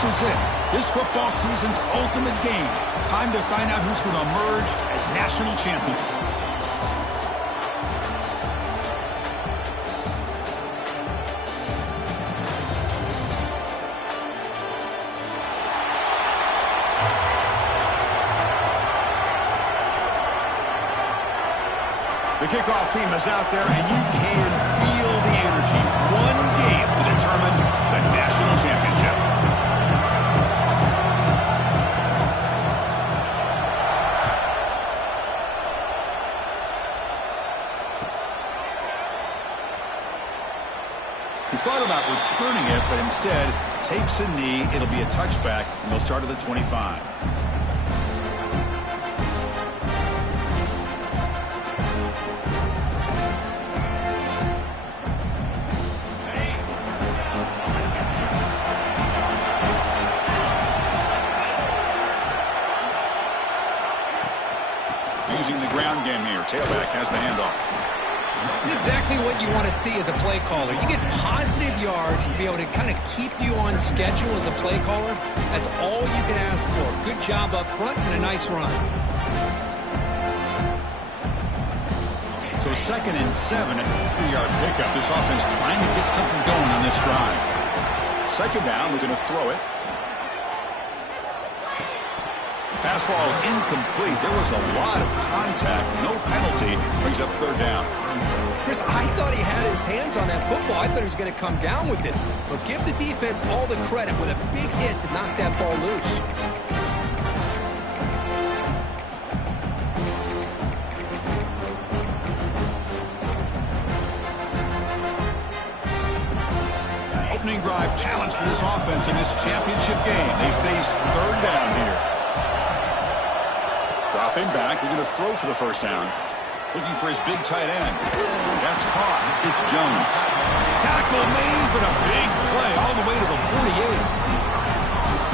This is it. This football season's ultimate game. Time to find out who's going to emerge as national champion. The kickoff team is out there, and you can feel the energy. One game to determine the national championship. He thought about returning it, but instead takes a knee. It'll be a touchback, and they'll start at the 25. Using the ground game here. Tailback has the handoff. This is exactly what you want to see as a play caller. You get positive yards to be able to kind of keep you on schedule as a play caller. That's all you can ask for. Good job up front and a nice run. So 2nd and 7 at the 3-yard pickup. This offense trying to get something going on this drive. 2nd down, we're going to throw it. Pass ball is incomplete. There was a lot of contact. No penalty. Brings up 3rd down. Chris, I thought he had his hands on that football. I thought he was going to come down with it. But give the defense all the credit with a big hit to knock that ball loose. Opening drive challenge for this offense in this championship game. They face 3rd down here. Dropping back, they're going to throw for the 1st down. Looking for his big tight end. That's caught. It's Jones. Tackle made, but a big play all the way to the 48.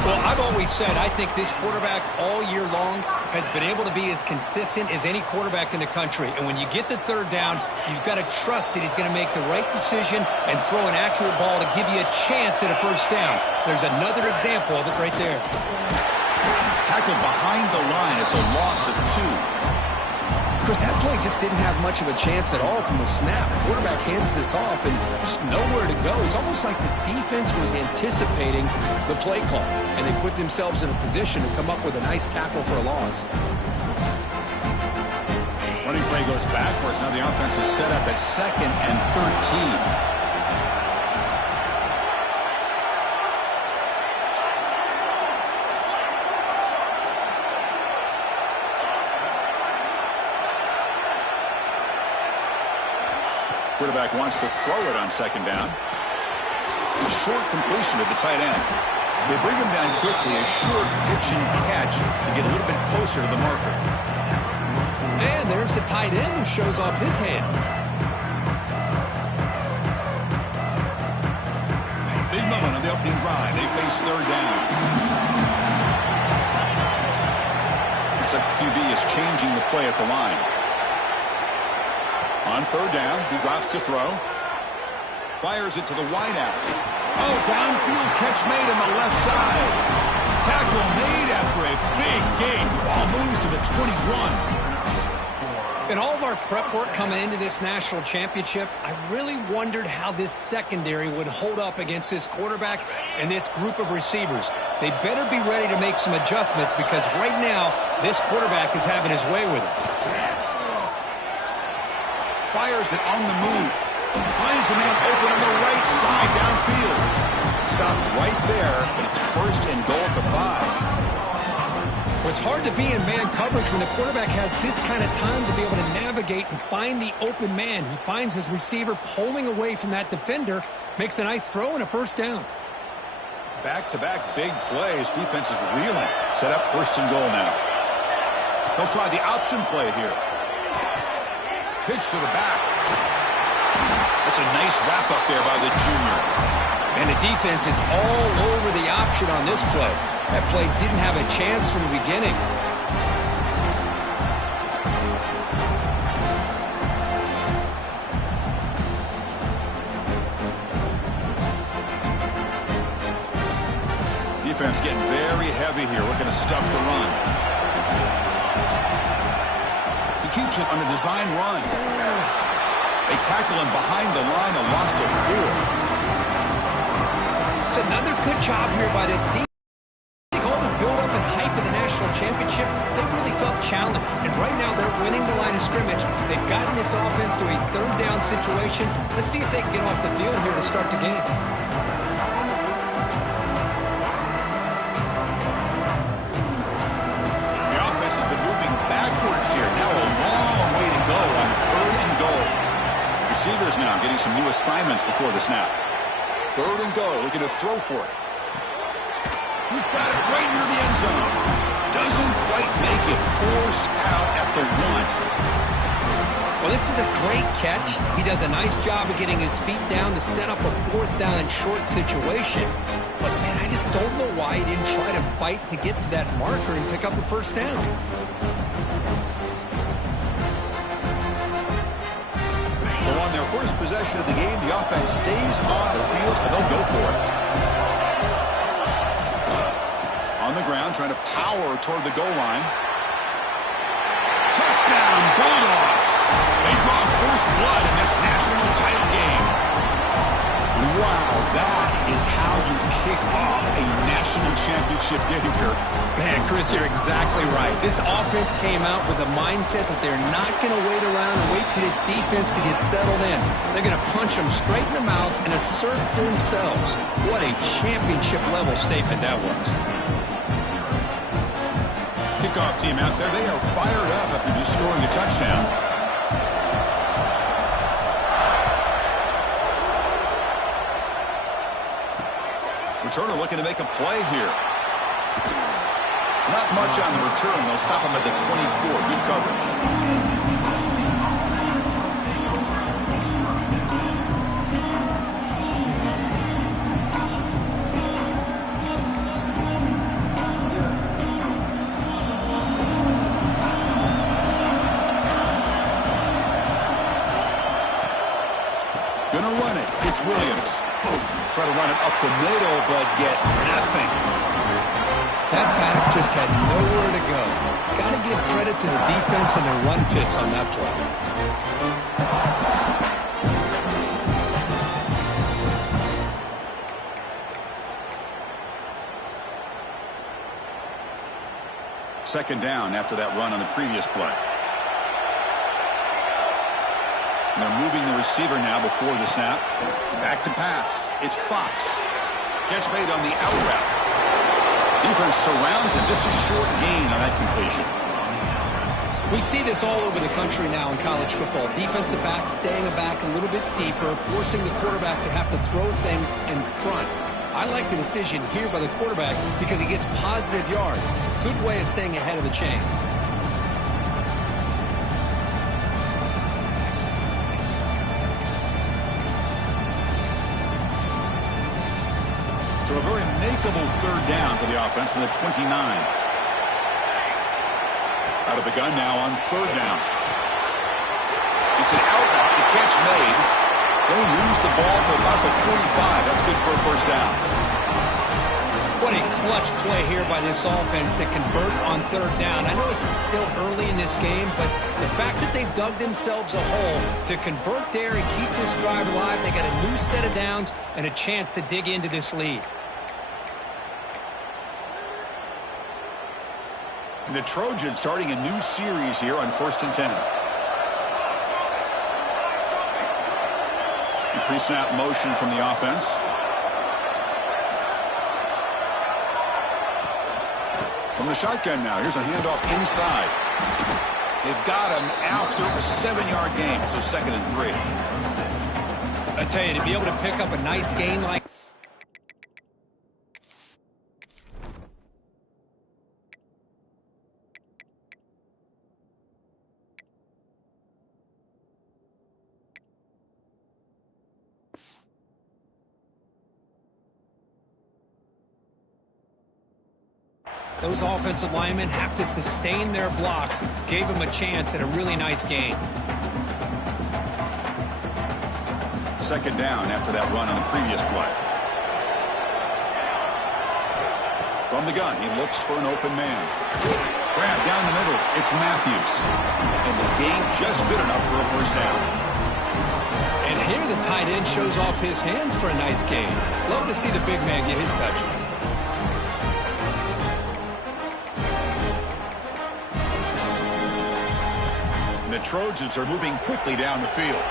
Well, I've always said I think this quarterback all year long has been able to be as consistent as any quarterback in the country. And when you get the 3rd down, you've got to trust that he's going to make the right decision and throw an accurate ball to give you a chance at a 1st down. There's another example of it right there. Tackled behind the line. It's a loss of 2. Chris, that play just didn't have much of a chance at all from the snap. The quarterback hands this off and just nowhere to go. It's almost like the defense was anticipating the play call, and they put themselves in a position to come up with a nice tackle for a loss. Running play goes backwards. Now the offense is set up at 2nd and 13. Quarterback wants to throw it on 2nd down. A short completion to the tight end. They bring him down quickly, a short pitch and catch to get a little bit closer to the marker. And there's the tight end who shows off his hands. Big moment on the opening drive. They face 3rd down. Looks like QB is changing the play at the line. On 3rd down, he drops to throw. Fires it to the wideout. Oh, downfield catch made on the left side. Tackle made after a big gain. Ball moves to the 21. In all of our prep work coming into this national championship, I really wondered how this secondary would hold up against this quarterback and this group of receivers. They better be ready to make some adjustments because right now, this quarterback is having his way with it. Fires it on the move. Finds a man open on the right side downfield. Stopped right there, but it's 1st and goal at the 5. Well, it's hard to be in man coverage when the quarterback has this kind of time to be able to navigate and find the open man. He finds his receiver pulling away from that defender, makes a nice throw and a 1st down. Back-to-back big plays. Defense is reeling. Set up 1st and goal now. They'll try the option play here. Pitch to the back. That's a nice wrap-up there by the junior. And the defense is all over the option on this play. That play didn't have a chance from the beginning. defense getting very heavy here, looking to stuff the run. He keeps it on a design run. They tackle him behind the line, a loss of 4. It's another good job here by this team. They called it build-up and hype of the national championship. They really felt challenged, and right now they're winning the line of scrimmage. They've gotten this offense to a third down situation. Let's see if they can get off the field here to start the game. The offense has been moving backwards here. Now a long way to go on 3rd and goal. Receivers now getting some new assignments before the snap. 3rd and goal, looking to throw for it. He's got it right near the end zone. Doesn't quite make it. Forced out at the 1. Well, this is a great catch. He does a nice job of getting his feet down to set up a 4th down and short situation. But, man, I just don't know why he didn't try to fight to get to that marker and pick up a 1st down. So on their first possession of the game, the offense stays on the field, and they'll go for it. On the ground, trying to power toward the goal line. Touchdown, Bulldogs! They draw first blood in this national title game. Wow, that is how you kick off a national championship game, Kirk. Man, Chris, you're exactly right. This offense came out with a mindset that they're not going to wait around and wait for this defense to get settled in. They're going to punch them straight in the mouth and assert themselves. What a championship-level statement that was. Kickoff team out there, they are fired up after just scoring a touchdown. Returner looking to make a play here. Not much on the return. They'll stop him at the 24. Good coverage. Gonna run it. It's Williams. Try to run it up the middle, but get nothing. That back just had nowhere to go. Got to give credit to the defense and their run fits on that play. Second down after that run on the previous play. And they're moving the receiver now before the snap. Back to pass. It's Fox. Catch made on the out route. Defense surrounds him. Just a short gain on that completion. We see this all over the country now in college football. Defensive backs staying back a little bit deeper, forcing the quarterback to have to throw things in front. I like the decision here by the quarterback because he gets positive yards. It's a good way of staying ahead of the chains. So a very makeable third down for the offense from the 29. Out of the gun now on 3rd down. It's an out route. The catch made. They lose the ball to about the 45. That's good for a 1st down. What a clutch play here by this offense to convert on 3rd down. I know it's still early in this game, but the fact that they've dug themselves a hole to convert there and keep this drive alive, they got a new set of downs and a chance to dig into this lead. And the Trojans starting a new series here on 1st and 10. The pre-snap motion from the offense. From the shotgun now. Here's a handoff inside. They've got him after a 7-yard gain, so 2nd and 3. I tell you, to be able to pick up a nice gain like those offensive linemen have to sustain their blocks. Gave them a chance at a really nice game. 2nd down after that run on the previous play. From the gun, he looks for an open man. Grab down the middle. It's Matthews. And the gain just good enough for a first down. And here the tight end shows off his hands for a nice gain. Love to see the big man get his touches. And the Trojans are moving quickly down the field.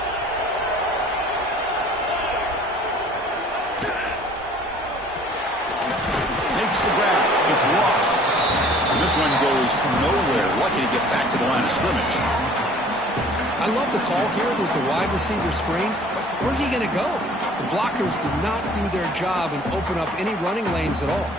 Makes the grab. It's lost. And this one goes nowhere. Lucky to get back to the line of scrimmage. I love the call here with the wide receiver screen. Where's he going to go? The blockers do not do their job and open up any running lanes at all.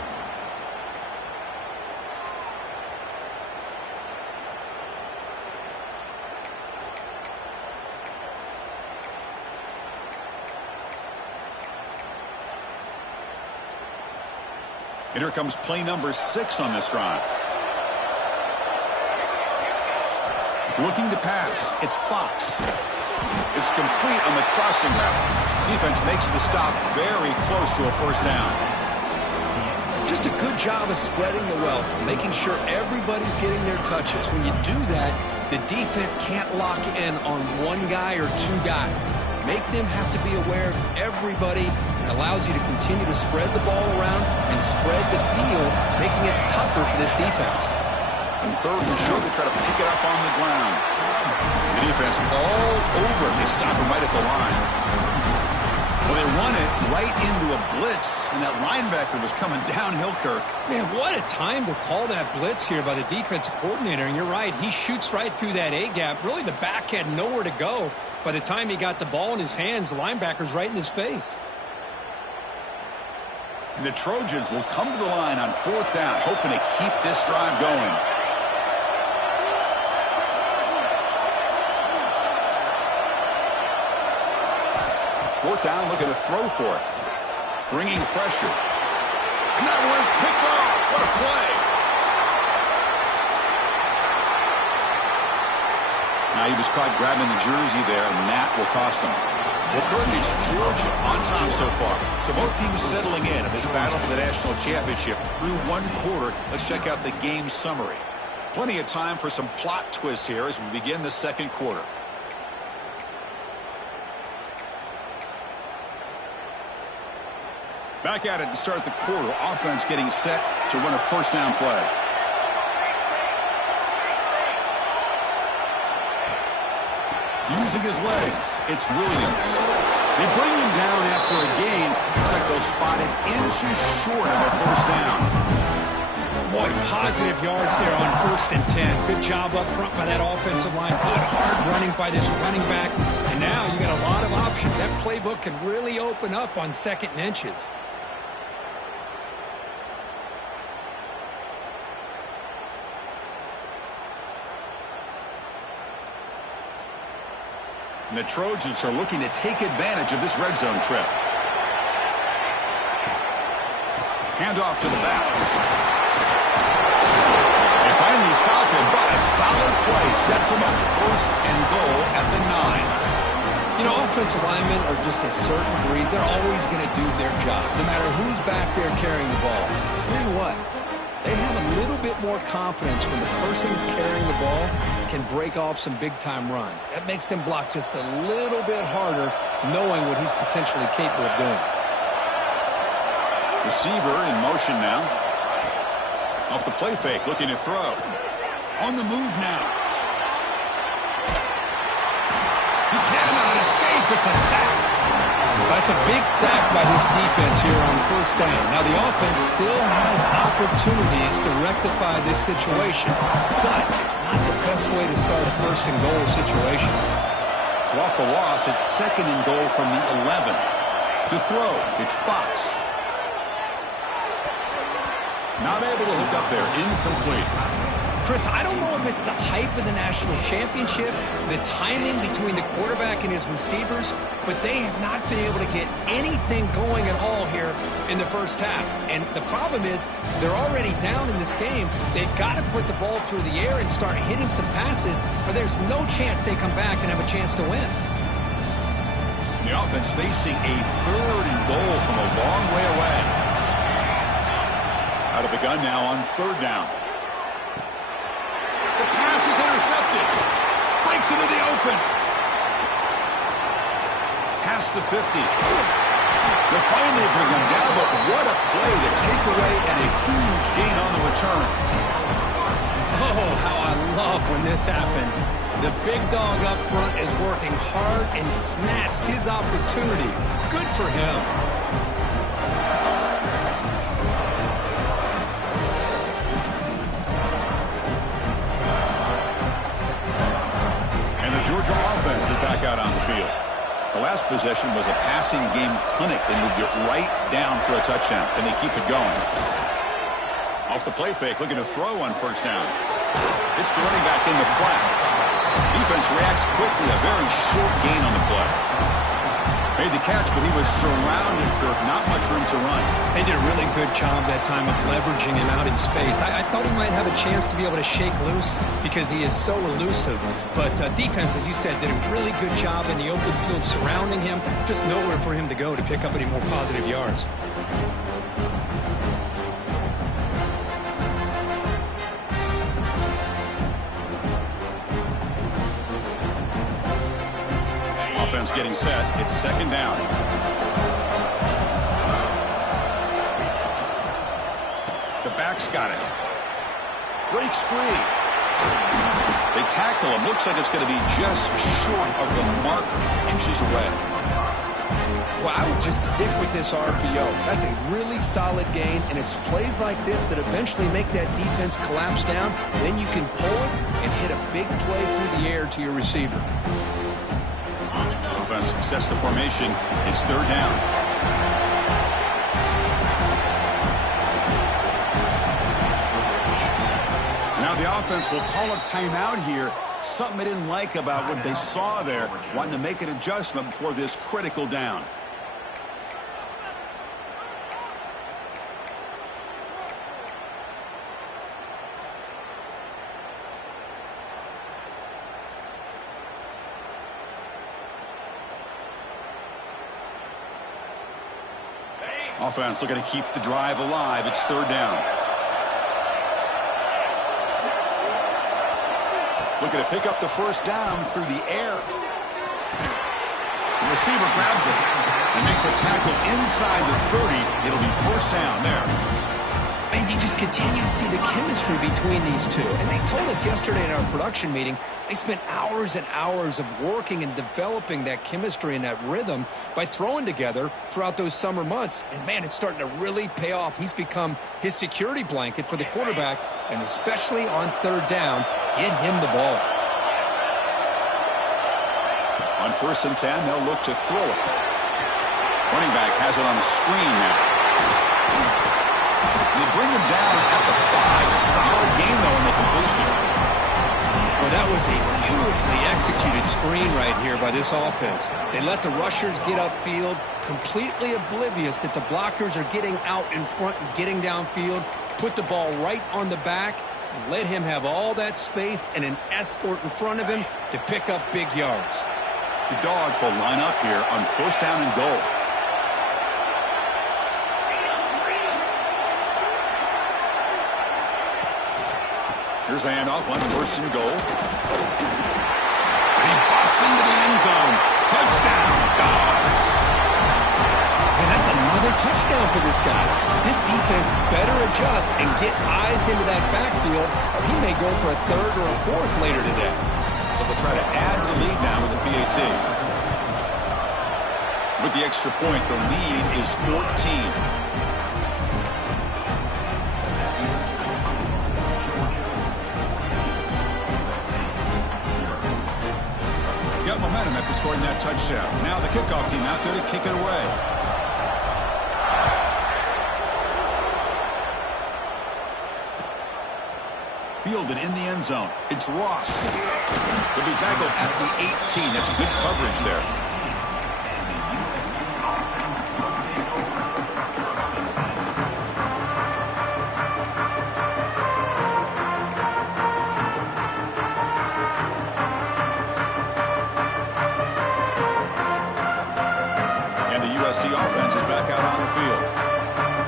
And here comes play number 6 on this drive. Looking to pass. It's Fox. It's complete on the crossing route. Defense makes the stop very close to a first down. Just a good job of spreading the wealth, making sure everybody's getting their touches. When you do that, the defense can't lock in on one guy or two guys. Make them have to be aware of everybody. It allows you to continue to spread the ball around and spread the field, making it tougher for this defense. And third and short, they try to pick it up on the ground. The defense all over it. They stop him right at the line. Well, they run it right into a blitz, and that linebacker was coming downhill, Kirk. Man, what a time to call that blitz here by the defensive coordinator. And you're right, he shoots right through that A-gap. Really, the back had nowhere to go. By the time he got the ball in his hands, the linebacker's right in his face. And the Trojans will come to the line on fourth down, hoping to keep this drive going. Fourth down, look at the throw for it. Bringing pressure. And that one's picked off. What a play. Now he was caught grabbing the jersey there, and that will cost him. Well, Kirk, it's Georgia on top so far. So both teams settling in this battle for the national championship through one quarter. Let's check out the game summary. Plenty of time for some plot twists here as we begin the second quarter. Back at it to start the quarter. Offense getting set to run a first down play. Using his legs, it's Williams. They bring him down after a gain. Looks like they'll spot it inches short of a first down. Boy, positive yards there on 1st and 10. Good job up front by that offensive line. Good hard running by this running back. And now you got a lot of options. That playbook can really open up on 2nd and inches. And the Trojans are looking to take advantage of this red zone trip. Handoff to the back. They finally stop him, but a solid play sets him up 1st and goal at the 9. You know, offensive linemen are just a certain breed. They're always going to do their job, no matter who's back there carrying the ball. I'll tell you what, they have a little bit more confidence when the person that's carrying the ball can break off some big-time runs. That makes him block just a little bit harder, knowing what he's potentially capable of doing. Receiver in motion now. Off the play fake, looking to throw. On the move now. He cannot escape. It's a sack. That's a big sack by this defense here on 1st down. Now, the offense still has opportunities to rectify this situation, but it's not the best way to start a 1st and goal situation. So off the loss, it's 2nd and goal from the 11. To throw, it's Fox. Not able to hook up there. Incomplete. Chris, I don't know if it's the hype of the national championship, the timing between the quarterback and his receivers, but they have not been able to get anything going at all here in the first half. And the problem is they're already down in this game. They've got to put the ball through the air and start hitting some passes, or there's no chance they come back and have a chance to win. The offense facing a 3rd and goal from a long way away. Out of the gun now on third down. The pass is intercepted. Breaks into the open. Past the 50. They'll finally bring him down, but what a play. The takeaway and a huge gain on the return. Oh, how I love when this happens. The big dog up front is working hard and snatched his opportunity. Good for him. And the Georgia offense is back out on the field. The last possession was a passing game clinic. They moved it right down for a touchdown. Can they keep it going? Off the play fake, looking to throw on first down. It's the running back in the flat. Defense reacts quickly. A very short gain on the play. Made the catch, but he was surrounded, Kirk. Not much room to run. They did a really good job that time of leveraging him out in space. I thought he might have a chance to be able to shake loose because he is so elusive. But defense, as you said, did a really good job in the open field surrounding him. Just nowhere for him to go to pick up any more positive yards. Offense getting set. It's second down. The back's got it. Breaks free. They tackle him. Looks like it's going to be just short of the marker. Inches away. Well, I would just stick with this RPO. That's a really solid gain, and it's plays like this that eventually make that defense collapse down. Then you can pull it and hit a big play through the air to your receiver. Offense sets the formation. It's third down. Now the offense will call a timeout here. Something they didn't like about what they saw there. Wanting to make an adjustment before this critical down. Offense looking to keep the drive alive. It's third down. Looking to pick up the first down through the air. The receiver grabs it. They make the tackle inside the 30. It'll be first down there. And you just continue to see the chemistry between these two. And they told us yesterday in our production meeting, they spent hours and hours of working and developing that chemistry and that rhythm by throwing together throughout those summer months. And, man, it's starting to really pay off. He's become his security blanket for the quarterback, and especially on third down, get him the ball. On 1st and 10, they'll look to throw it. Running back has it on a screen now. They bring him down at the 5. Solid gain, though, in the completion. Well, that was a beautifully executed screen right here by this offense. They let the rushers get upfield, completely oblivious that the blockers are getting out in front and getting downfield, put the ball right on the back, and let him have all that space and an escort in front of him to pick up big yards. The Dogs will line up here on 1st down and goal. Here's the handoff on 1st and goal. And he busts into the end zone. Touchdown, Dogs. And that's another touchdown for this guy. This defense better adjust and get eyes into that backfield, or he may go for a 3rd or a 4th later today. But they'll try to add to the lead now with the PAT. With the extra point, the lead is 14. Got momentum after scoring that touchdown. Now the kickoff team out there to kick it away. Fielded in the end zone. It's Ross. He'll be tackled at the 18. That's good coverage there. USC offense is back out on the field.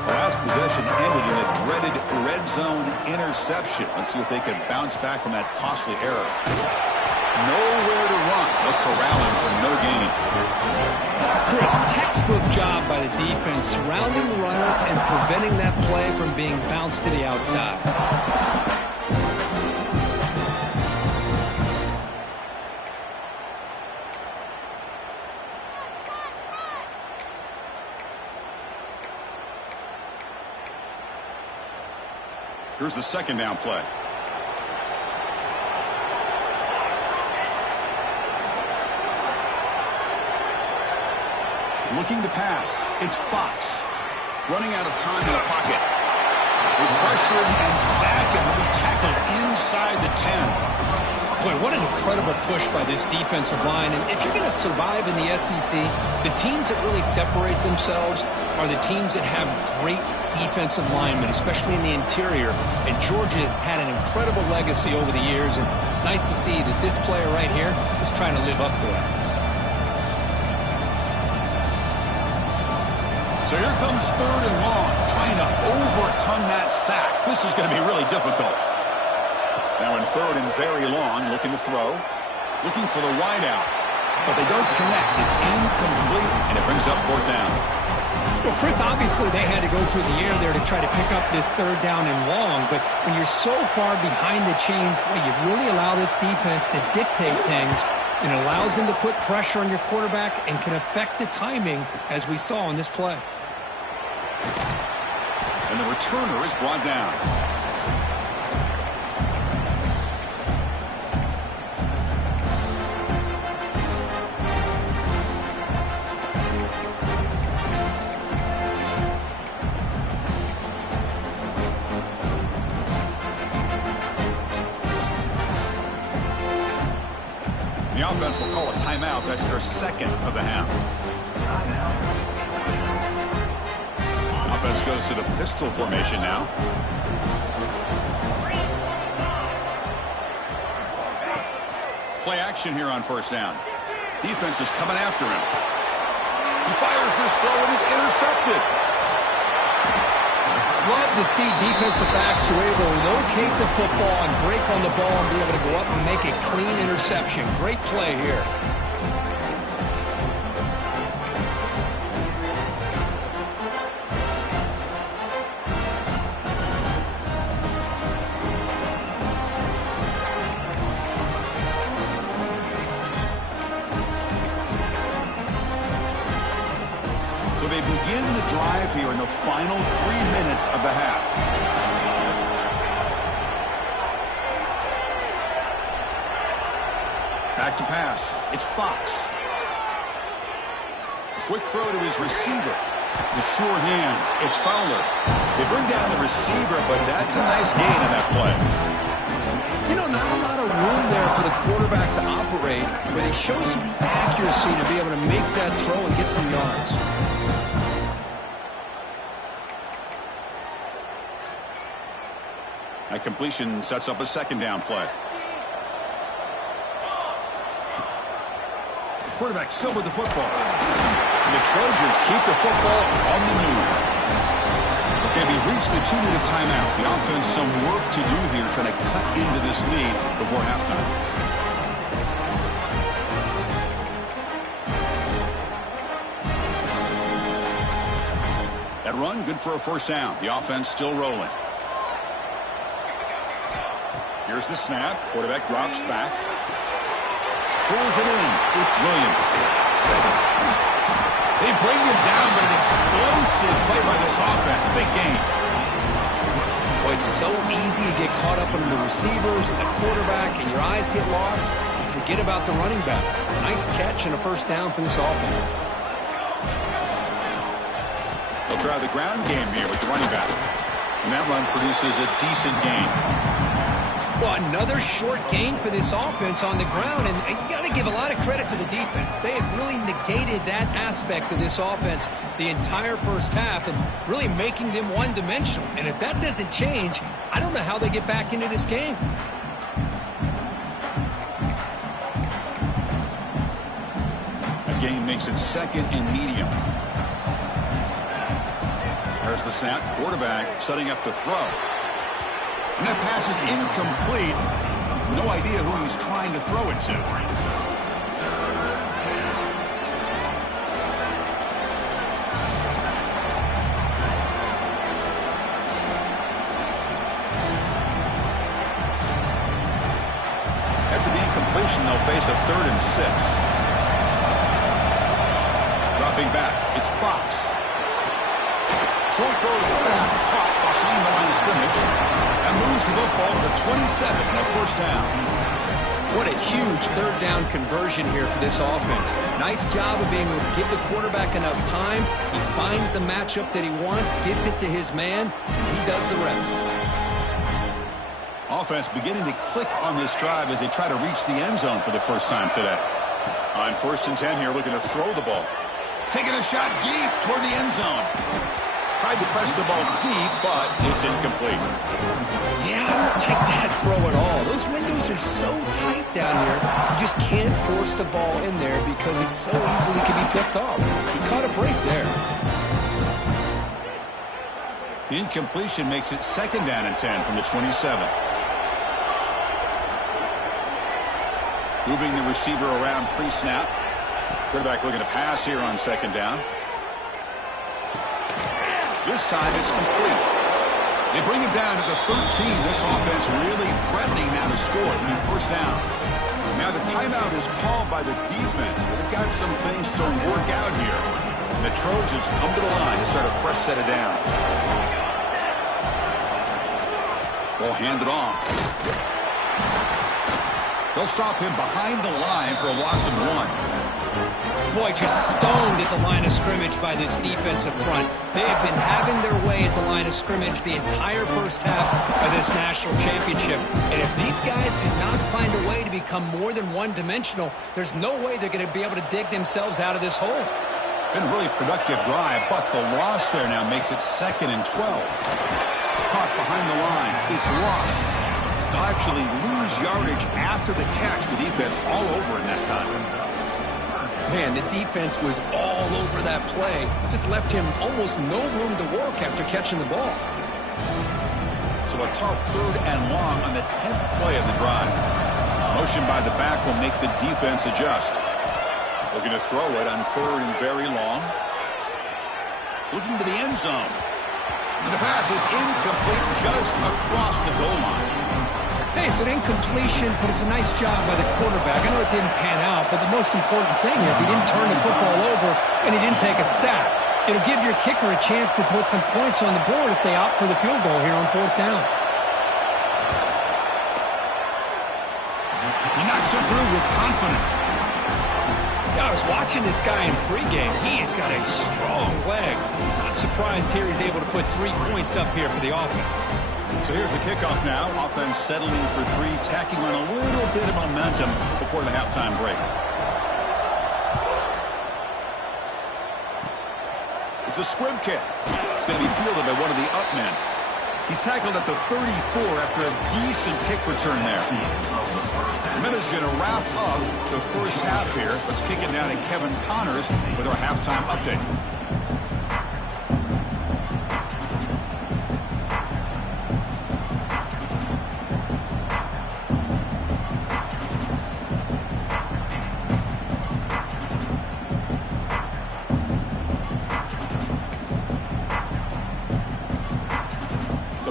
The last possession ended in the dreaded red zone interception. Let's see if they can bounce back from that costly error. Nowhere to run. They'll corral him for no gain. Chris, textbook job by the defense, surrounding the runner and preventing that play from being bounced to the outside. Here's the second down play. Looking to pass. It's Fox. Running out of time in the pocket. With pressuring and sacking. He'll be tackled inside the 10. Boy, what an incredible push by this defensive line. And if you're going to survive in the SEC, the teams that really separate themselves are the teams that have great defensive linemen, especially in the interior. And Georgia has had an incredible legacy over the years, and it's nice to see that this player right here is trying to live up to that. So here comes third and long, trying to overcome that sack. This is going to be really difficult. Now in third and very long, looking to throw. Looking for the wideout. But they don't connect. It's incomplete, and it brings up fourth down. Well, Chris, obviously they had to go through the air there to try to pick up this third down and long. But when you're so far behind the chains, boy, you really allow this defense to dictate things. And it allows them to put pressure on your quarterback and can affect the timing, as we saw on this play. And the returner is brought down. The offense will call a timeout. That's their second of the half. Offense goes to the pistol formation now. Play action here on first down. Defense is coming after him. He fires this throw and is intercepted. Love to see defensive backs who are able to locate the football and break on the ball and be able to go up and make a clean interception. Great play here. So they begin the drive here in the final 3 minutes of the half. Back to pass. It's Fox. Quick throw to his receiver. The sure hands. It's Fowler. They bring down the receiver, but that's a nice gain in that play. You know, not a lot of room there for the quarterback to operate, but he shows the accuracy to be able to make that throw and get some yards. That completion sets up a second down play. The quarterback still with the football. And the Trojans keep the football on the move. Okay, we reached the 2-minute timeout. The offense some work to do here, trying to cut into this lead before halftime. That run, good for a first down. The offense still rolling. Here's the snap. Quarterback drops back. Pulls it in. It's Williams. They bring him down, but an explosive play by this offense. Big game. Well, it's so easy to get caught up under the receivers and the quarterback, and your eyes get lost. You forget about the running back. Nice catch and a first down for this offense. They'll try the ground game here with the running back. And that run produces a decent gain. Well, another short gain for this offense on the ground, and you got to give a lot of credit to the defense. They have really negated that aspect of this offense the entire first half and really making them one-dimensional. And if that doesn't change, I don't know how they get back into this game. That gain makes it second and medium. There's the snap. Quarterback setting up to throw. And that pass is incomplete. No idea who he's trying to throw it to. They'll face a 3rd and 6. Dropping back, it's Fox. Short throw to the back, caught behind the line of scrimmage, and moves the football to the 27 and a first down. What a huge 3rd down conversion here for this offense. Nice job of being able to give the quarterback enough time. He finds the matchup that he wants, gets it to his man, and he does the rest. Offense beginning to click on this drive as they try to reach the end zone for the first time today. On 1st and 10 here, looking to throw the ball. Taking a shot deep toward the end zone. Tried to press the ball deep, but it's incomplete. Yeah, I don't like that throw at all. Those windows are so tight down here. You just can't force the ball in there because it so easily can be picked off. He caught a break there. The incompletion makes it 2nd down and 10 from the 27. Moving the receiver around pre-snap. Quarterback looking to pass here on 2nd down. This time it's complete. They bring him down at the 13. This offense really threatening now to score. It'll be 1st down. Now the timeout is called by the defense. They've got some things to work out here. And the Trojans come to the line to start a fresh set of downs. Ball handed off. They'll stop him behind the line for a loss of 1. Boy, just stoned at the line of scrimmage by this defensive front. They have been having their way at the line of scrimmage the entire first half of this national championship. And if these guys do not find a way to become more than one-dimensional, there's no way they're going to be able to dig themselves out of this hole. Been a really productive drive, but the loss there now makes it 2nd and 12. Caught behind the line. It's lost. They'll actually lose yardage after the catch. The defense all over in that time. Man, the defense was all over that play. Just left him almost no room to work after catching the ball. So a tough 3rd and long on the 10th play of the drive. Motion by the back will make the defense adjust. Looking to throw it on 3rd and very long. Looking to the end zone. And the pass is incomplete just across the goal line. Hey, it's an incompletion, but it's a nice job by the quarterback. I know it didn't pan out, but the most important thing is he didn't turn the football over and he didn't take a sack. It'll give your kicker a chance to put some points on the board if they opt for the field goal here on 4th down. He knocks it through with confidence. I was watching this guy in pregame. He has got a strong leg. Not surprised here he's able to put 3 points up here for the offense. So here's the kickoff now. Offense settling for 3, tacking on a little bit of momentum before the halftime break. It's a squib kick. It's going to be fielded by one of the up men. He's tackled at the 34 after a decent kick return there. Minutes going to wrap up the first half here. Let's kick it down to Kevin Connors with our halftime update.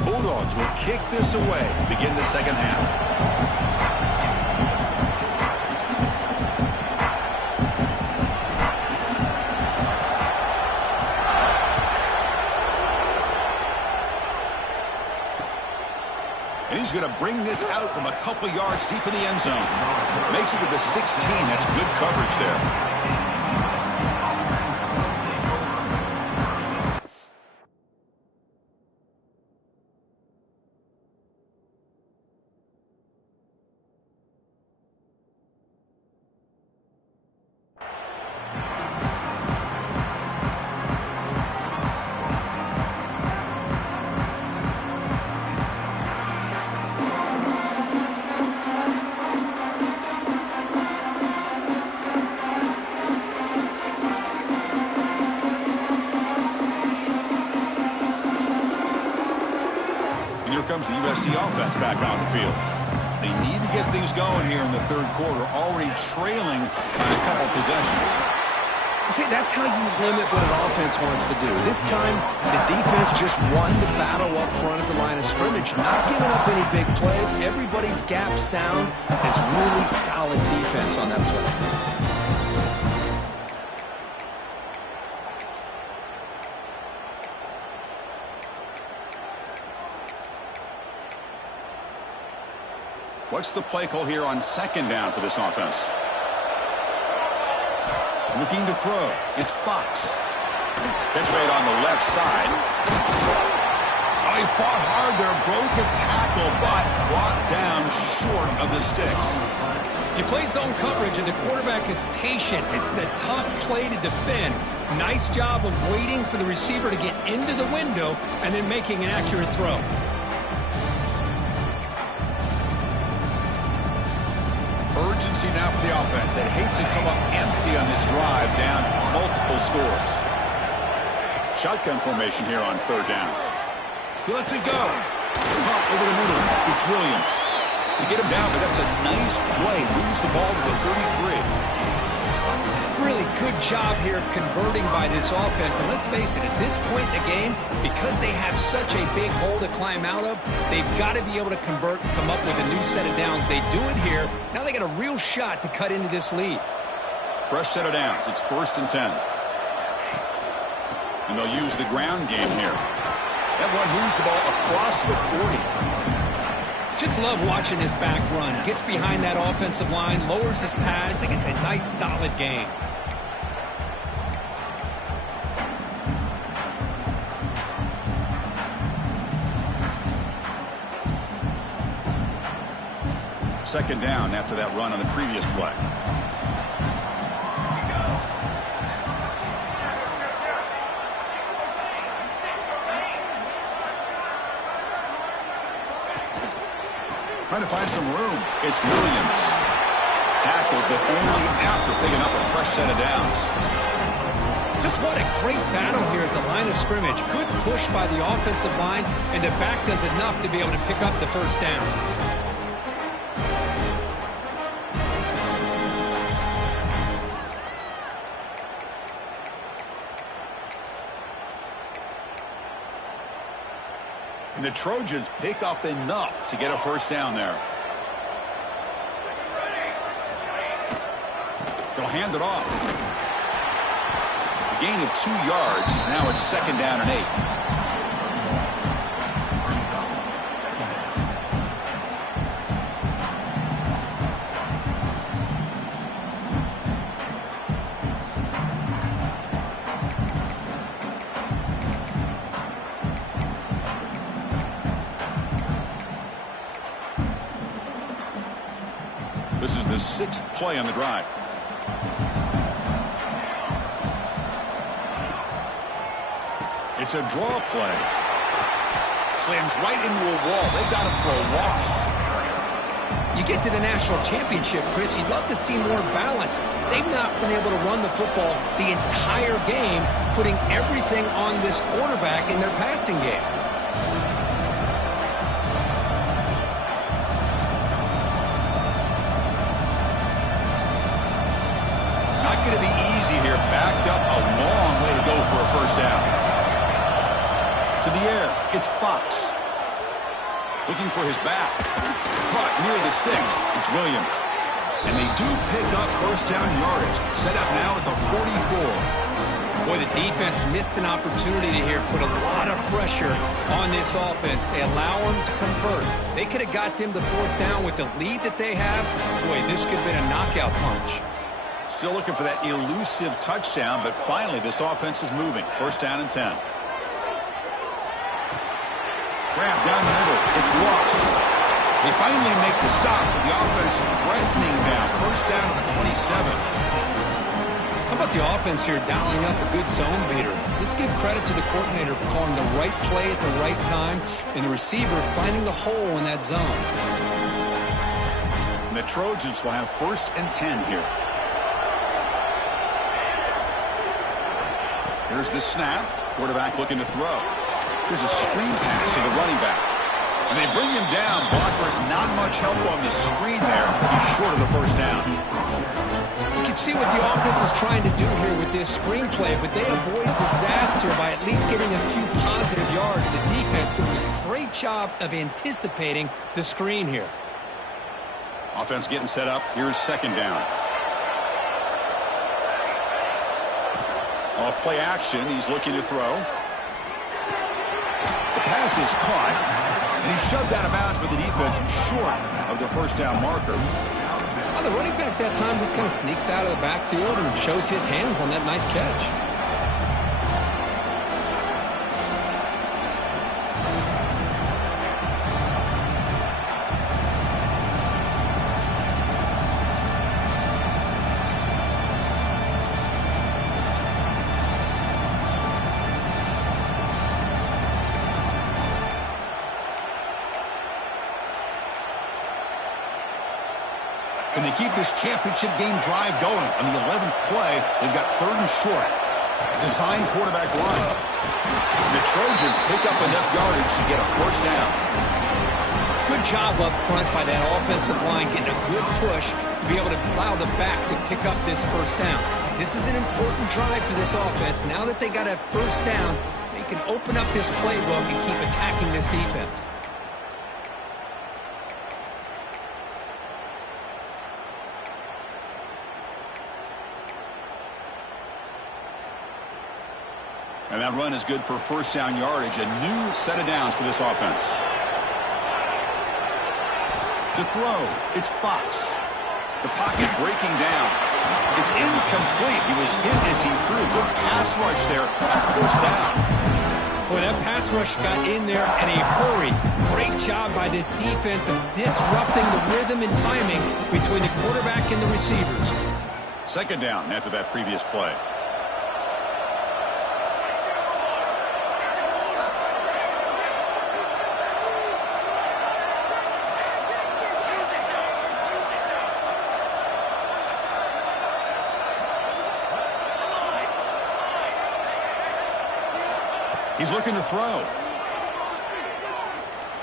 Bulldogs will kick this away to begin the second half. And he's going to bring this out from a couple yards deep in the end zone. Makes it to the 16. That's good coverage there. And here comes the USC offense back on the field. They need to get things going here in the third quarter, already trailing by a couple possessions. See, that's how you limit what an offense wants to do. This time, the defense just won the battle up front at the line of scrimmage, not giving up any big plays. Everybody's gap sound. It's really solid defense on that play. What's the play call here on second down for this offense? Looking to throw. It's Fox. Catch made on the left side. Oh, he fought hard there. Broke a tackle, but brought down short of the sticks. You play zone coverage and the quarterback is patient. It's a tough play to defend. Nice job of waiting for the receiver to get into the window and then making an accurate throw. Urgency now for the offense. They'd hate to come up empty on this drive, down multiple scores. Shotgun formation here on third down. He lets it go. Caught over the middle. It's Williams. They get him down, but that's a nice play. Moves the ball to the 33. Really good job here of converting by this offense. And let's face it, at this point in the game, because they have such a big hole to climb out of, they've got to be able to convert and come up with a new set of downs. They do it here. Now they got a real shot to cut into this lead. Fresh set of downs. It's 1st and 10. And they'll use the ground game here. That one moves the ball across the 40. Just love watching this back run. Gets behind that offensive line, lowers his pads, and gets a nice, solid gain. Second down after that run on the previous play. Trying to find some room. It's Williams. Tackled, but only after picking up a fresh set of downs. Just what a great battle here at the line of scrimmage. Good push by the offensive line, and the back does enough to be able to pick up the first down. And the Trojans pick up enough to get a first down there. They'll hand it off. A gain of 2 yards. Now it's 2nd down and 8. This is the 6th play on the drive. It's a draw play. Slams right into a wall. They got him for a loss. You get to the national championship, Chris, you'd love to see more balance. They've not been able to run the football the entire game, putting everything on this quarterback in their passing game. Going to be easy here. Backed up a long way to go for a first down. To the air, it's Fox. Looking for his back. Caught near the sticks. It's Williams. And they do pick up first down yardage. Set up now at the 44. Boy, the defense missed an opportunity here. Put a lot of pressure on this offense. They allow them to convert. They could have got them to 4th down with the lead that they have. Boy, this could have been a knockout punch. Still looking for that elusive touchdown, but finally this offense is moving. 1st down and 10. Grab down the middle. It's Ross. They finally make the stop, but the offense threatening now. 1st down to the 27. How about the offense here dialing up a good zone beater? Let's give credit to the coordinator for calling the right play at the right time, and the receiver finding the hole in that zone. And the Trojans will have 1st and 10 here. Here's the snap. Quarterback looking to throw. Here's a screen pass to the running back. And they bring him down. Blockers not much help on the screen there. He's short of the first down. You can see what the offense is trying to do here with this screenplay, but they avoid disaster by at least getting a few positive yards. The defense doing a great job of anticipating the screen here. Offense getting set up. Here's second down. Off play action. He's looking to throw. The pass is caught. And he's shoved out of bounds with the defense short of the first down marker. Well, the running back that time just kind of sneaks out of the backfield and shows his hands on that nice catch. Can they keep this championship game drive going? On the 11th play, they've got 3rd and short. Design quarterback run. The Trojans pick up enough yardage to get a first down. Good job up front by that offensive line, getting a good push to be able to allow the back to pick up this first down. This is an important drive for this offense. Now that they got a first down, they can open up this playbook and keep attacking this defense. And that run is good for first down yardage. A new set of downs for this offense. To throw, it's Fox. The pocket breaking down. It's incomplete. He was hit as he threw. Good pass rush there on first down. Boy, that pass rush got in there in a hurry. Great job by this defense of disrupting the rhythm and timing between the quarterback and the receivers. Second down after that previous play. He's looking to throw.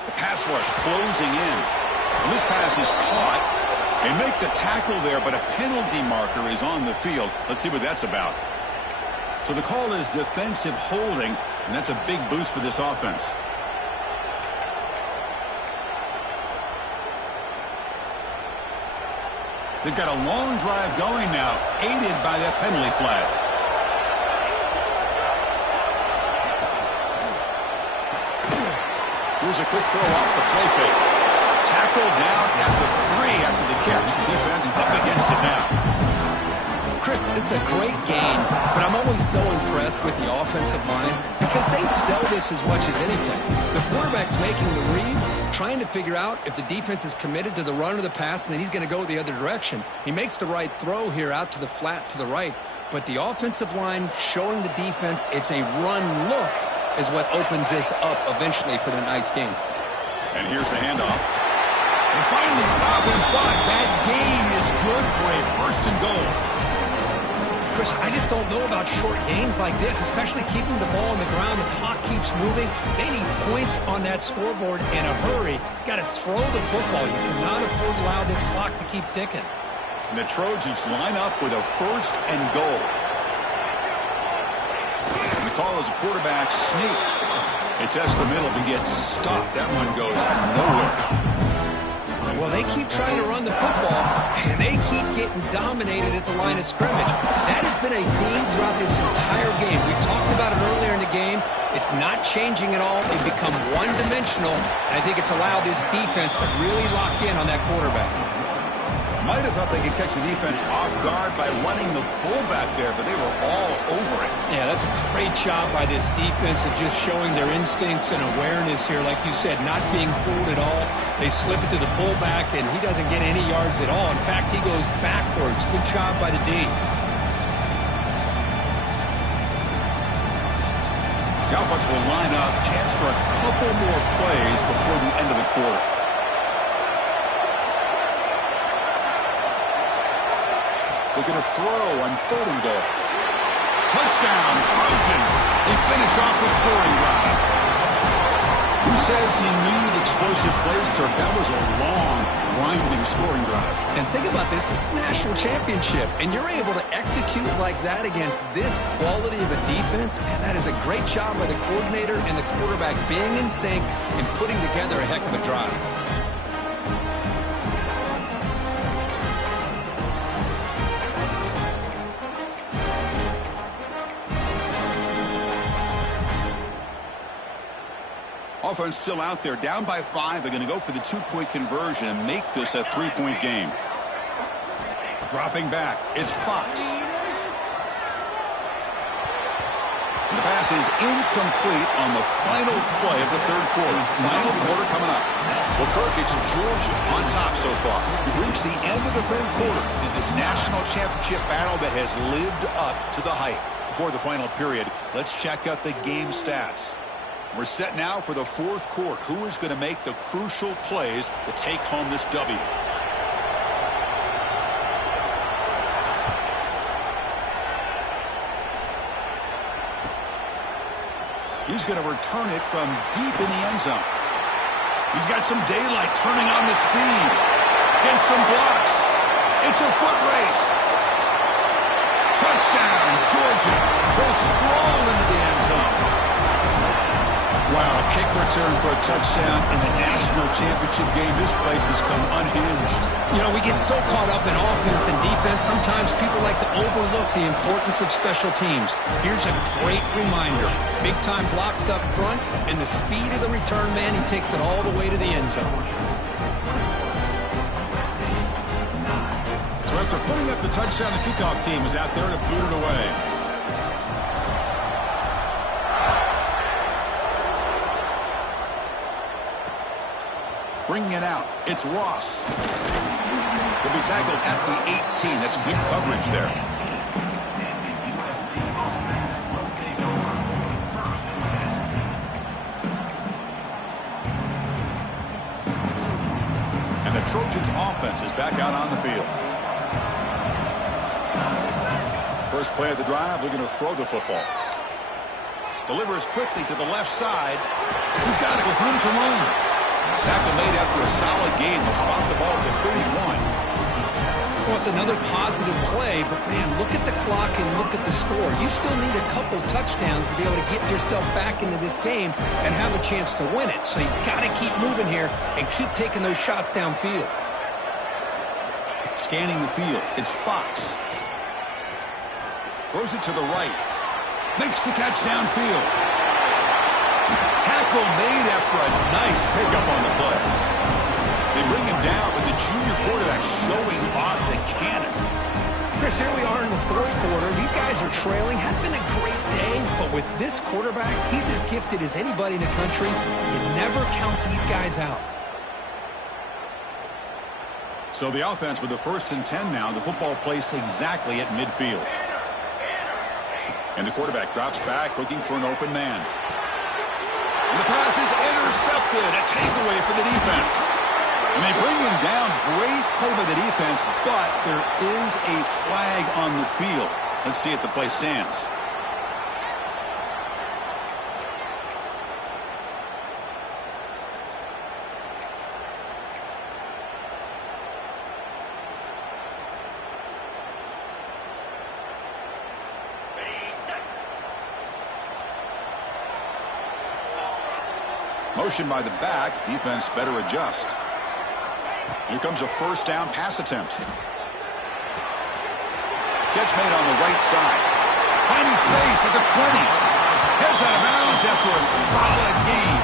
The pass rush closing in. And this pass is caught. They make the tackle there, but a penalty marker is on the field. Let's see what that's about. So the call is defensive holding, and that's a big boost for this offense. They've got a long drive going now, aided by that penalty flag. Here's a quick throw off the play fake. Tackled down at the 3 after the catch. Defense up against it now. Chris, this is a great game, but I'm always so impressed with the offensive line because they sell this as much as anything. The quarterback's making the read, trying to figure out if the defense is committed to the run or the pass, and then he's going to go the other direction. He makes the right throw here out to the flat to the right, but the offensive line showing the defense it's a run look is what opens this up eventually for the nice game. And here's the handoff. They finally stop him, but that gain is good for a 1st and goal. Chris, I just don't know about short gains like this, especially keeping the ball on the ground. The clock keeps moving. They need points on that scoreboard in a hurry. Got to throw the football. You cannot afford to allow this clock to keep ticking. And the Trojans line up with a 1st and goal. And the call is a quarterback sneak. It's Esfamiddle who gets stopped. That one goes nowhere. Well, they keep trying to run the football, and they keep getting dominated at the line of scrimmage. That has been a theme throughout this entire game. We've talked about it earlier in the game. It's not changing at all. They've become one-dimensional, and I think it's allowed this defense to really lock in on that quarterback. Might have thought they could catch the defense off guard by running the fullback there, but they were all over it. Yeah, that's a great job by this defense of just showing their instincts and awareness here. Like you said, not being fooled at all. They slip it to the fullback, and he doesn't get any yards at all. In fact, he goes backwards. Good job by the D. Galfuts will line up. Chance for a couple more plays before the end of the quarter. Looking to throw on 3rd and goal. Touchdown, Trojans. They finish off the scoring drive. Who says you need explosive plays, Kirk? That was a long, grinding scoring drive. And think about this. This is a national championship, and you're able to execute like that against this quality of a defense. Man, that is a great job by the coordinator and the quarterback being in sync and putting together a heck of a drive. Offense still out there, down by 5. They're going to go for the 2-point conversion and make this a 3-point game. Dropping back, it's Fox. The pass is incomplete on the final play of the third quarter. Final quarter coming up. Well, Kirk, it's Georgia on top so far. We've reached the end of the third quarter in this national championship battle that has lived up to the hype. Before the final period, let's check out the game stats. We're set now for the fourth quarter. Who is going to make the crucial plays to take home this W? He's going to return it from deep in the end zone. He's got some daylight turning on the speed. Gets some blocks. It's a foot race. Touchdown, Georgia. Goes strong into the end zone. Wow, a kick return for a touchdown in the national championship game. This place has come unhinged. You know, we get so caught up in offense and defense, sometimes people like to overlook the importance of special teams. Here's a great reminder. Big-time blocks up front, and the speed of the return man, he takes it all the way to the end zone. So after putting up the touchdown, the kickoff team is out there to boot it away. Bringing it out, it's Ross. He'll be tackled at the 18. That's good coverage there. And the Trojans' offense is back out on the field. First play of the drive, they're going to throw the football. Delivers quickly to the left side. He's got it with room to run. Tackle made after a solid gain. They'll spot the ball at the 31. Well, it's another positive play, but, man, look at the clock and look at the score. You still need a couple touchdowns to be able to get yourself back into this game and have a chance to win it. So you've got to keep moving here and keep taking those shots downfield. Scanning the field, it's Fox. Throws it to the right. Makes the catch downfield. Tackle made after a nice pickup on the play. They bring him down with the junior quarterback showing off the cannon. Chris, here we are in the fourth quarter. These guys are trailing. Hadn't been a great day, but with this quarterback, he's as gifted as anybody in the country. You never count these guys out. So the offense with the 1st and 10 now. The football placed exactly at midfield. And the quarterback drops back looking for an open man. And the pass is intercepted. A takeaway for the defense. And they bring him down. Great play by the defense, but there is a flag on the field. Let's see if the play stands. Motion by the back. Defense better adjust. Here comes a first down pass attempt. Catch made on the right side. Finding space at the 20. Heads out of bounds after a solid gain.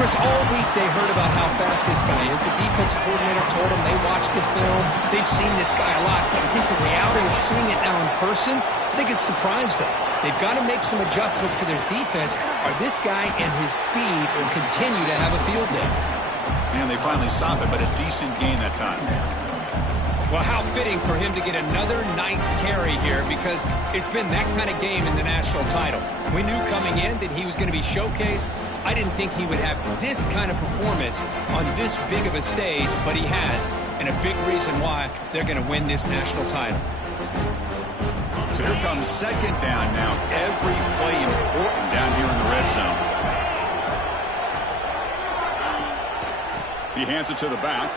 Chris, all week they heard about how fast this guy is. The defensive coordinator told them they watched the film. They've seen this guy a lot. But I think the reality of seeing it now in person, I think it's surprised them. They've got to make some adjustments to their defense, or this guy and his speed will continue to have a field day. And they finally stop it, but a decent gain that time. Well, how fitting for him to get another nice carry here, because it's been that kind of game in the national title. We knew coming in that he was going to be showcased. I didn't think he would have this kind of performance on this big of a stage, but he has, and a big reason why they're going to win this national title. So here comes second down now. Every play important down here in the red zone. He hands it to the back.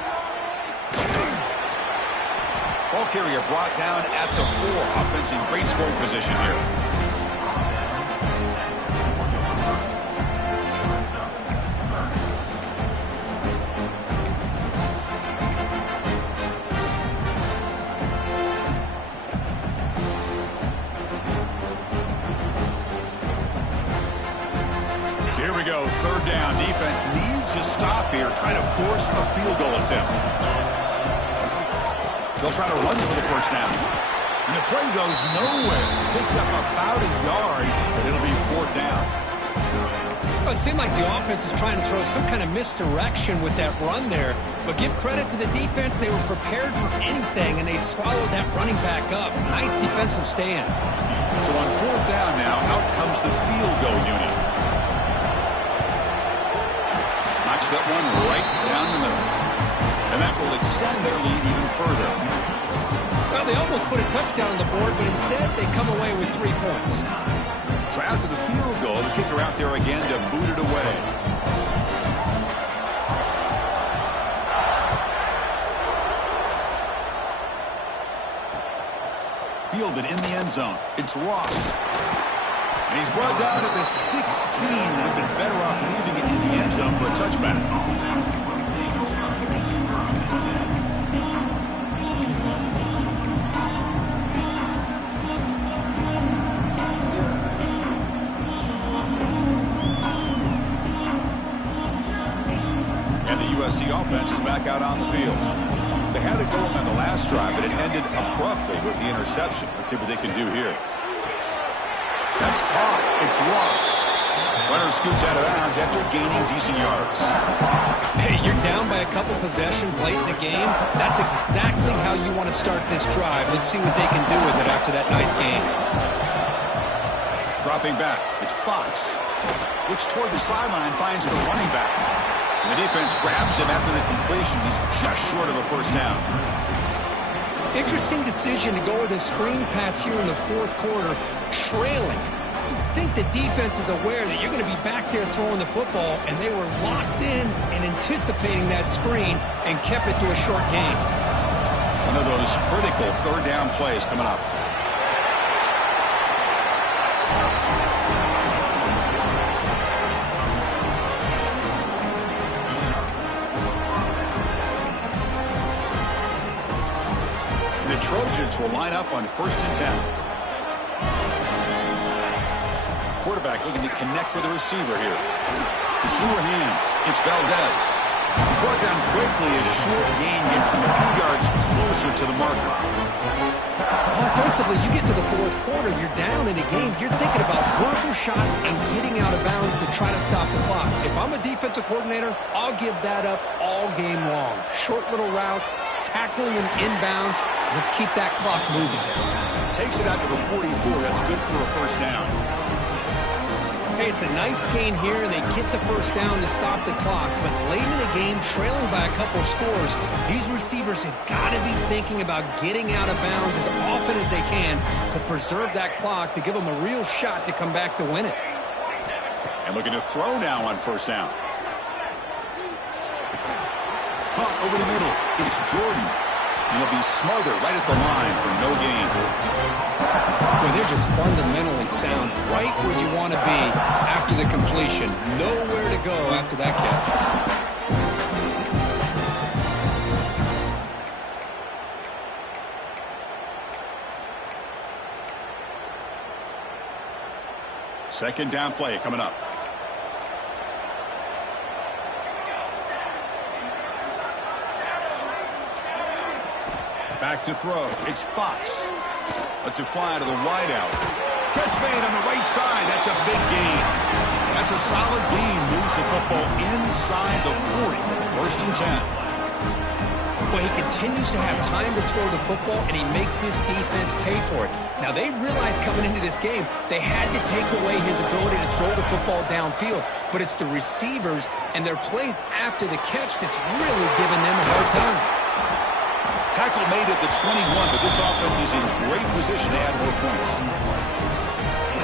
Ball carrier brought down at the 4. Offensive great scoring position here. Here we go, 3rd down. Defense needs a stop here, trying to force a field goal attempt. They'll try to run for the 1st down. And the play goes nowhere. Picked up about a yard, but it'll be 4th down. Well, it seemed like the offense is trying to throw some kind of misdirection with that run there. But give credit to the defense. They were prepared for anything, and they swallowed that running back up. Nice defensive stand. So on 4th down now, out comes the field goal unit. Knocks that one right down the middle. And that will extend their lead even further. Well, they almost put a touchdown on the board, but instead they come away with 3 points. So after the field goal, the kicker out there again to boot it away. Fielded in the end zone. It's Ross. And he's brought down at the 16. Would have been better off leaving it in the end zone for a touchback. USC offense is back out on the field. They had it going on the last drive, but it ended abruptly with the interception. Let's see what they can do here. That's caught. It's Ross. Runner scoots out of bounds after gaining decent yards. Hey, you're down by a couple possessions late in the game. That's exactly how you want to start this drive. Let's see what they can do with it after that nice game. Dropping back. It's Fox. Looks toward the sideline, finds the running back. And the defense grabs him after the completion. He's just short of a 1st down. Interesting decision to go with a screen pass here in the 4th quarter, trailing. I think the defense is aware that you're going to be back there throwing the football, and they were locked in and anticipating that screen and kept it to a short gain. One of those critical 3rd down plays coming up. The Trojans will line up on 1st and 10. Quarterback looking to connect with the receiver here. Sure hands. It's Valdez. He's brought down quickly as short gain gets them a few yards closer to the marker. Offensively, you get to the 4th quarter, you're down in a game. You're thinking about vertical shots and getting out of bounds to try to stop the clock. If I'm a defensive coordinator, I'll give that up all game long. Short little routes, tackling them inbounds. Let's keep that clock moving. Takes it out to the 44. That's good for a 1st down. Hey, it's a nice gain here, and they get the 1st down to stop the clock. But late in the game, trailing by a couple scores, these receivers have got to be thinking about getting out of bounds as often as they can to preserve that clock, to give them a real shot to come back to win it. And looking to throw now on 1st down. Punt over the middle. It's Jordan. And he'll be smothered right at the line for no gain. Boy, they're just fundamentally sound, right where you want to be after the completion. Nowhere to go after that catch. Second down play coming up. Back to throw. It's Fox. Lets it fly to the wideout. Catch made on the right side. That's a big gain. That's a solid gain. Moves the football inside the 40. 1st and 10. Well, he continues to have time to throw the football, and he makes his defense pay for it. Now, they realized coming into this game they had to take away his ability to throw the football downfield. But it's the receivers and their plays after the catch that's really giving them a hard time. Tackle made at the 21, but this offense is in great position to add more points.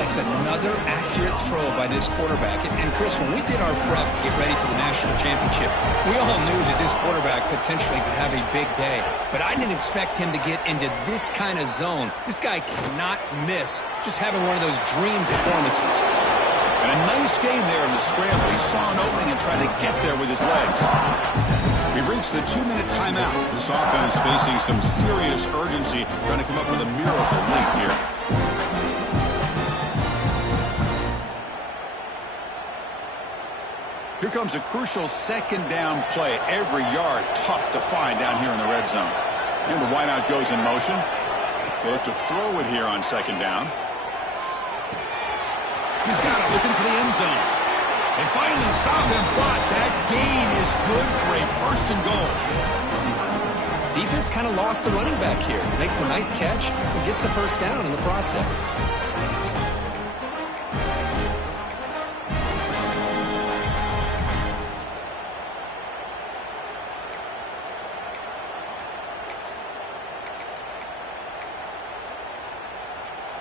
That's another accurate throw by this quarterback. And Chris, when we did our prep to get ready for the national championship, we all knew that this quarterback potentially could have a big day. But I didn't expect him to get into this kind of zone. This guy cannot miss, just having one of those dream performances. And a nice gain there in the scramble. He saw an opening and tried to get there with his legs. We've reached the 2-minute timeout. This offense facing some serious urgency, trying to come up with a miracle late here. Here comes a crucial second down play. Every yard tough to find down here in the red zone. And the wideout goes in motion. They look to throw it here on second down. He's got it, looking for the end zone. They finally stop him, but that gain is good for a first and goal. Defense kind of lost a running back here. Makes a nice catch and gets the first down in the process.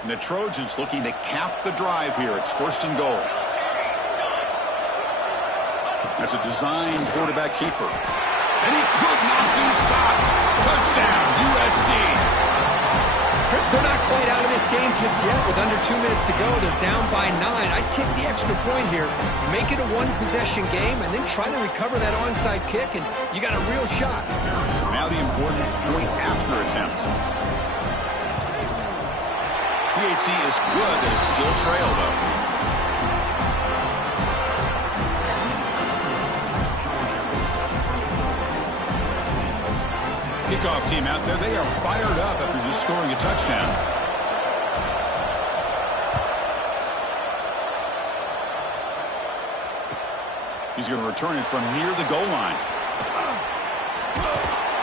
And the Trojans looking to cap the drive here. It's first and goal. That's a design quarterback keeper. And he could not be stopped. Touchdown, USC. Chris, they're not quite out of this game just yet. With under 2 minutes to go, they're down by 9. I'd kick the extra point here, make it a one-possession game, and then try to recover that onside kick, and you got a real shot. Now the important point after attempt. PHC is good, as still trail, though. Kickoff team out there. They are fired up after just scoring a touchdown. He's going to return it from near the goal line.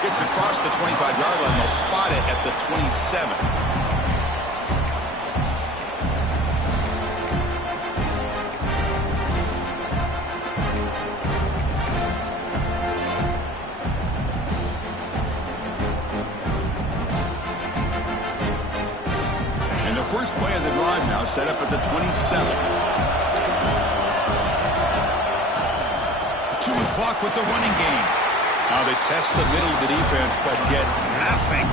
Gets across the 25-yard line. They'll spot it at the 27. First play of the drive now set up at the 27. 2 o'clock with the running game. Now they test the middle of the defense but get nothing.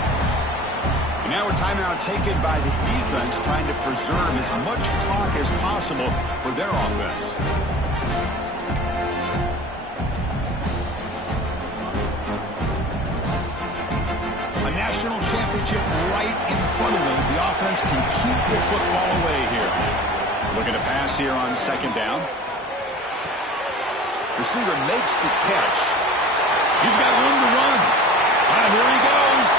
And now a timeout taken by the defense trying to preserve as much clock as possible for their offense. National championship right in front of them. The offense can keep the football away here. Looking to pass here on second down. Receiver makes the catch. He's got room to run. Here he goes.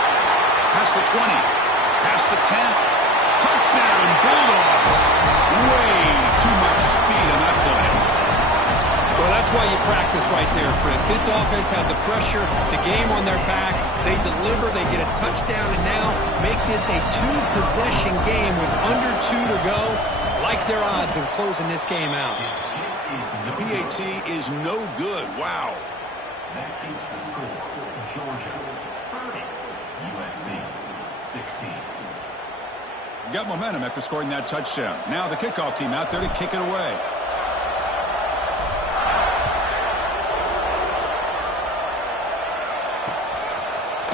Past the 20. Past the 10. Touchdown, Bulldogs. Way too much speed on that play. Well, that's why you practice right there, Chris. This offense had the pressure, the game on their back. They deliver, they get a touchdown, and now make this a two-possession game with under 2 to go. Like their odds of closing this game out. The PAT is no good. Wow. That keeps the score. Georgia 30, USC 16. Got momentum after scoring that touchdown. Now the kickoff team out there to kick it away.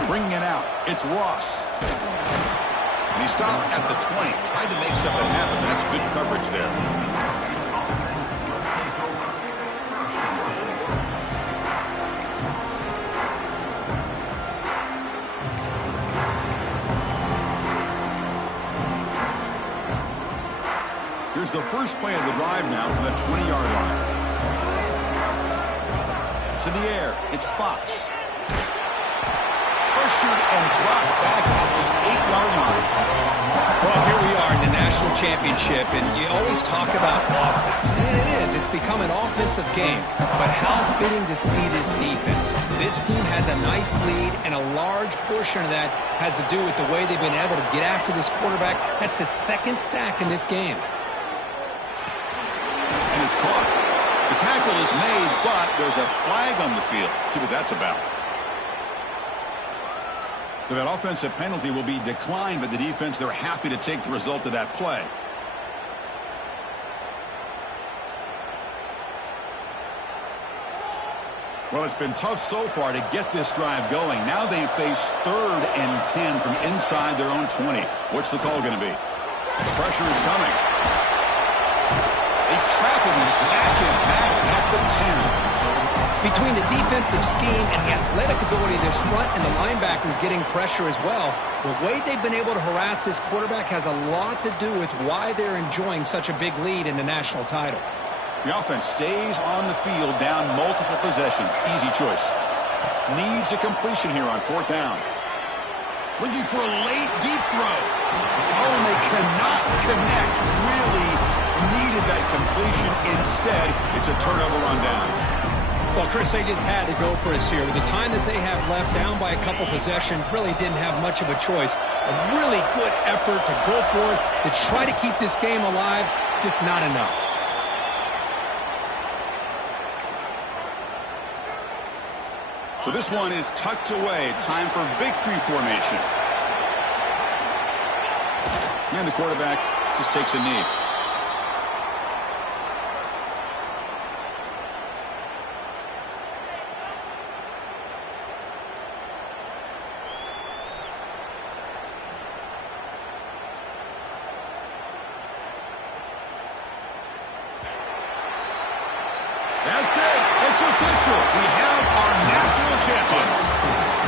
Bringing it out, it's Ross. And he stopped at the 20. Tried to make something happen. That's good coverage there. Here's the first play of the drive now from the 20-yard line. To the air, it's Fox. And drop back at the 8-yard line. Well, here we are in the national championship, and you always talk about offense. And it is. It's become an offensive game. But how fitting to see this defense. This team has a nice lead, and a large portion of that has to do with the way they've been able to get after this quarterback. That's the second sack in this game. And it's caught. The tackle is made, but there's a flag on the field. See what that's about. So that offensive penalty will be declined by the defense. They're happy to take the result of that play. Well, it's been tough so far to get this drive going. Now they face 3rd and 10 from inside their own 20. What's the call going to be? The pressure is coming. They trap him and sack him back at the 10. Between the defensive scheme and the athletic ability of this front and the linebackers getting pressure as well, the way they've been able to harass this quarterback has a lot to do with why they're enjoying such a big lead in the national title. The offense stays on the field down multiple possessions. Easy choice. Needs a completion here on 4th down. Looking for a late deep throw. Oh, and they cannot connect. Really needed that completion. Instead, it's a turnover on downs. Well, Chris, they just had to go for us here. With the time that they have left, down by a couple possessions, really didn't have much of a choice. A really good effort to go for it, to try to keep this game alive, just not enough. So this one is tucked away. Time for victory formation. And the quarterback just takes a knee. That's it. It's official. We have our national champions.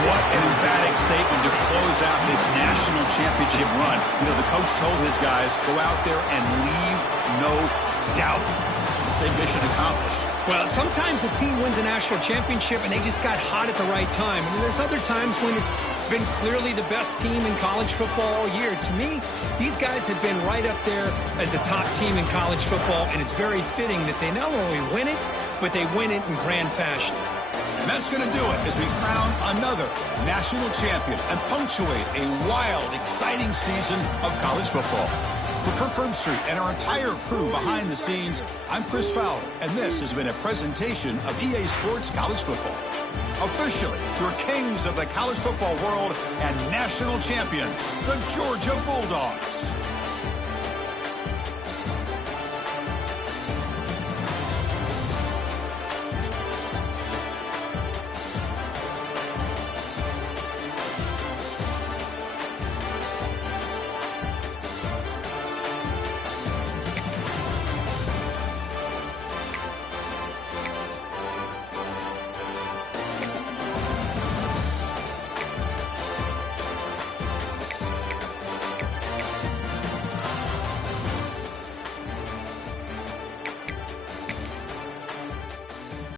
What an emphatic statement to close out this national championship run. You know, the coach told his guys, go out there and leave no doubt. Say mission accomplished. Well, sometimes a team wins a national championship and they just got hot at the right time. And there's other times when it's been clearly the best team in college football all year. To me, these guys have been right up there as the top team in college football, and it's very fitting that they not only win it, but they win it in grand fashion. And that's going to do it as we crown another national champion and punctuate a wild, exciting season of college football. For Kirk Herbstreit and our entire crew behind the scenes, I'm Chris Fowler, and this has been a presentation of EA Sports College Football. Officially, your kings of the college football world and national champions, the Georgia Bulldogs.